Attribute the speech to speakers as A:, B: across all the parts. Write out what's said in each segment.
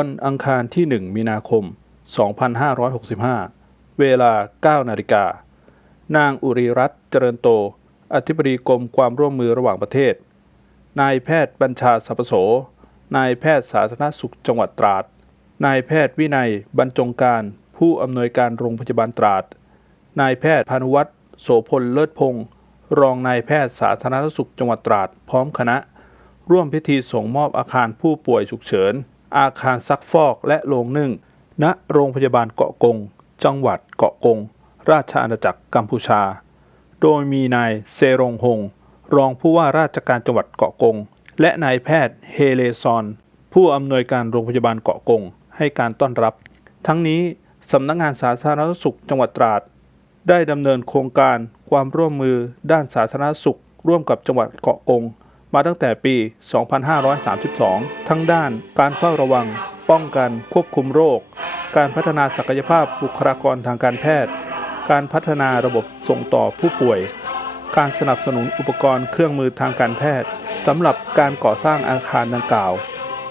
A: วันอังคารที่ 1 มีนาคม 2565 เวลา 9 นาฬิกา นางอุริรัตน์เจริญโต อธิบดีกรมความร่วมมือระหว่างประเทศ นายแพทย์บัญชาสัพโส นายแพทย์สาธารณสุขจังหวัดตราด นายแพทย์วินัยบรรจงการ ผู้อำนวยการโรงพยาบาลตราด นายแพทย์พานุวัฒน์โสพลเลิศพงศ์รองนายแพทย์สาธารณสุขจังหวัดตราด พร้อมคณะ ร่วมพิธีส่งมอบอาคารผู้ป่วยฉุกเฉิน อาคารซักฟอกและโรงนึ่ง ณ โรงพยาบาลเกาะกง จังหวัดเกาะกง ราชอาณาจักรกัมพูชา โดยมีนายเซรงฮงรองผู้ว่าราชการจังหวัดเกาะกง และนายแพทย์เฮเลซอน ผู้อำนวยการโรงพยาบาลเกาะกง ให้การต้อนรับ ทั้งนี้สำนักงานสาธารณสุขจังหวัดตราด ได้ดำเนินโครงการความร่วมมือด้านสาธารณสุข ร่วมกับจังหวัดเกาะกง มาตั้งแต่ปี 2532 ทั้งด้านการเฝ้าระวัง ป้องกัน ควบคุมโรค การพัฒนาศักยภาพบุคลากรทางการแพทย์ การพัฒนาระบบส่งต่อผู้ป่วย การสนับสนุนอุปกรณ์เครื่องมือทางการแพทย์สำหรับการก่อสร้างอาคารดังกล่าว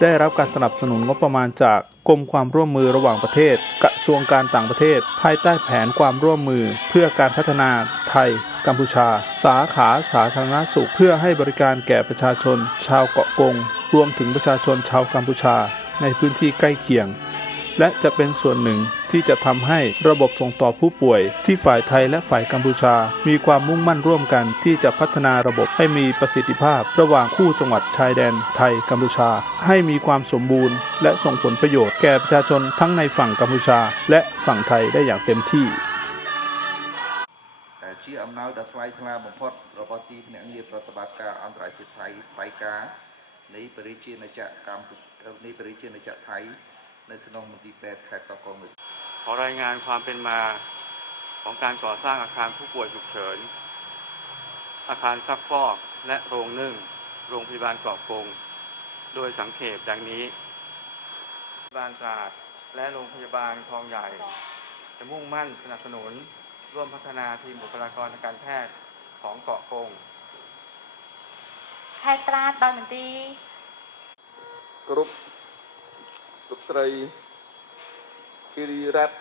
A: ได้รับการสนับสนุนงบประมาณจากกรมความร่วมมือระหว่างประเทศ กระทรวงการต่างประเทศ ภายใต้แผนความร่วมมือเพื่อการพัฒนาไทย กัมพูชา สาขาสาธารณสุข เพื่อให้บริการแก่ประชาชน ชาวเกาะกง รวมถึงประชาชนชาวกัมพูชา ในพื้นที่ใกล้เคียง และจะเป็นส่วนหนึ่งที่จะทำให้ระบบส่งต่อผู้ป่วย ที่ฝ่ายไทยและฝ่ายกัมพูชา มีความมุ่งมั่นร่วมกัน ที่จะพัฒนาระบบให้มีประสิทธิภาพ ระหว่างคู่จังหวัดชายแดนไทยกัมพูชา ให้มีความสมบูรณ์ และส่งผลประโยชน์แก่ประชาชนทั้งในฝั่งกัมพูชา และฝั่งไทยได้อย่างเต็มที่
B: អំណោយដ៏ថ្លៃថ្លាបំផុតរបស់ទីភ្នាក់ងារប្រតិបត្តិការអន្តរជាតិថៃបៃការនៃបរិជាណាចក្រកម្ពុជានៃបរិជាណាចក្រថៃនៅក្នុងមន្ទីរពេទ្យខេត្តកោះកុងនេះ
C: ขอรายงานความเป็นมาของการก่อสร้างอาคารผู้ป่วยฉุกเฉิน อาคารซักฟอกและโรงนึ่ง โรงพยาบาลเกาะกง โดยสังเขปดังนี้โรงพยาบาลตราดและโรงพยาบาลคลองใหญ่ จะมุ่งมั่นสนับสนุน ร่วมพัฒนาทีมบุคลากรทางการแพทย์ของเกาะกง
D: ខេត្តត្រាតដោយមន្ទីរ
E: គ្រប់លោកស្រីគិរីរ៉ាត់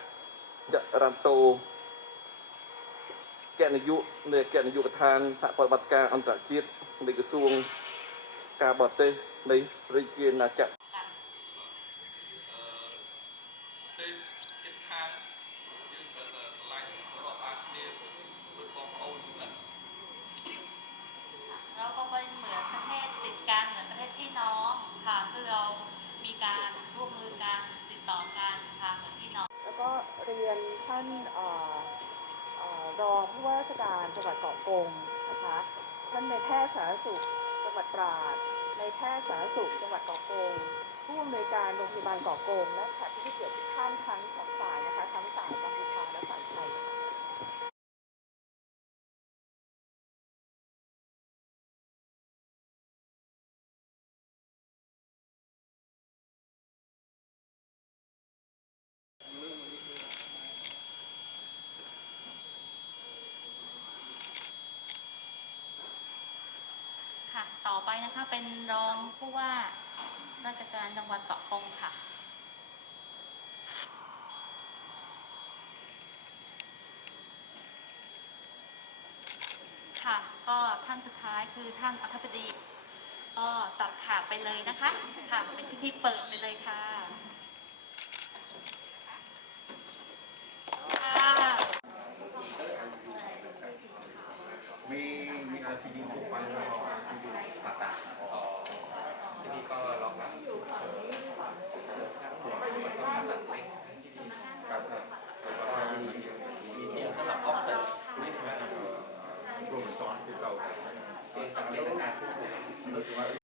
E: ចរន្តោគណយុនៃគណយុកឋានសហប្រតិបត្តិការអន្តរជាតិនៃក្រសួងការបរទេសនៃរាជាណាចក្រ
D: เราก็เป็นเหมือนประเทศติดกันเหมือนประเทศพี่น้องค่ะคือเรามีการร่วมมือกันติดต่อกันค่ะเหมือนพี่น้อง
F: แล้วก็เรียนท่านอ่อเอ่อรองผู้ว่าราชการจังหวัดเกาะกงนะคะท่านในแพทย์สาธารณสุขจังหวัดตราดในแพทย์สาธารณสุขจังหวัดเกาะกงผู้อำนวยการโรงพยาบาลเกาะกงและแขกผู้มีเกี่ยรติทุกท่านทั้งสองฝ่ายกัมพูชาและฝ่ายไทยค่ะ
D: ค่ะ ต่อไปนะคะเป็นรองผู้ว่าราชการจังหวัดเกาะกงค่ะ ค่ะ ก็ท่านสุดท้ายคือท่านอธิบดี ก็ตัดขาดไปเลยนะคะค่ะเป็นพิธีเปิดไปเลยค่ะ Thank you.